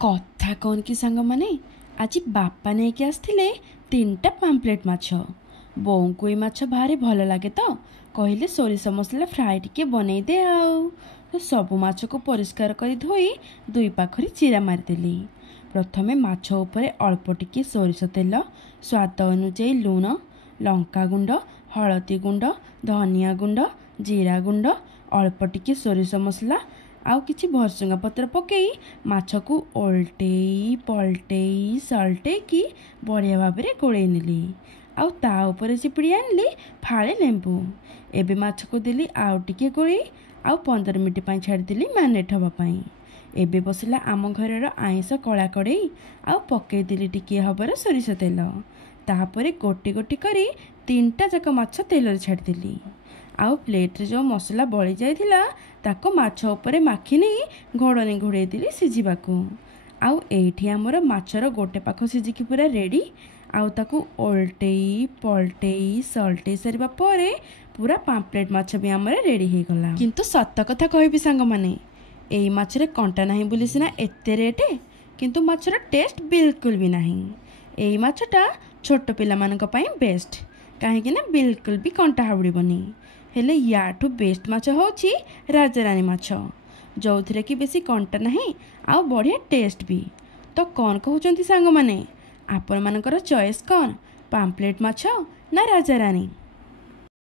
कथा कौन कि सांग माने आज बापा नहीं के आसथिले 3टा पाम्पलेट माछ बोऊ को माछ भारी भल लगे तो कहले सोरिष मसला फ्राए टिके बनई दे तो सबु माछ को परिष्कार कर धोई 2 पाखरी चिरा मारिदेली। प्रथमे माछ उपरे अल्प टिके सोरिष तेल स्वाद अनुଯାयी लुण लंका गुंड हलदी गुंड धनिया गुंड जीरा गुंड अल्प टिके सोरिष मसला आउ किछि भरसुंगा पत्र पकई माछ को ओल्टेई पलटेई सल्टेकी बढ़िया भाव में गोलई नेली आउ ता ऊपर चिपिड़ी आनली फाळे लेंबू एबे माछ को देली आउ टिके गोलई आउ 15 मिनिट पाई छाड़देली मैरिनेट हवा पाई। एबे बसला आम घरर आइंस कला कड़ई आउ पकई देली टिके हबर सोरिष तेल तापरे गोटी गोटी करी 3टा जाक माछ तेल छाड़देली आउ प्लेट जो मसला बड़ी जाइथिला ताको माछ उपरे माखी नहीं घोड़नी घोड़े देली सिझिबाकू आउ एठी हमर माछर गोटे पाख सिझिकी पूरा रेडी आउ ताकू ओल्टेई पलटेई सल्टेई सारिबा परे पूरा पाम्पलेट माछ भी हमर रेडी हे गला। किंतु सत्य कथा कहबी सांग माने एई माछरे कंटा नाही बोली सिना एते रेट किंतु माछर टेस्ट बिल्कुल भी नाही। एई माछटा छोट पिला मानक पई बेस्ट काहेकि ना बिल्कुल भी कंटा हाबड़ीबनी हेले याठू बेस्ट माछ होची राजारानी माछ जो थी कि बेसी कंटा नहीं आउ बढ़िया टेस्ट भी। तो कौन कहउचंती सांग माने आपण मानकर चॉइस कौन पाम्पलेट माछ ना राजारानी।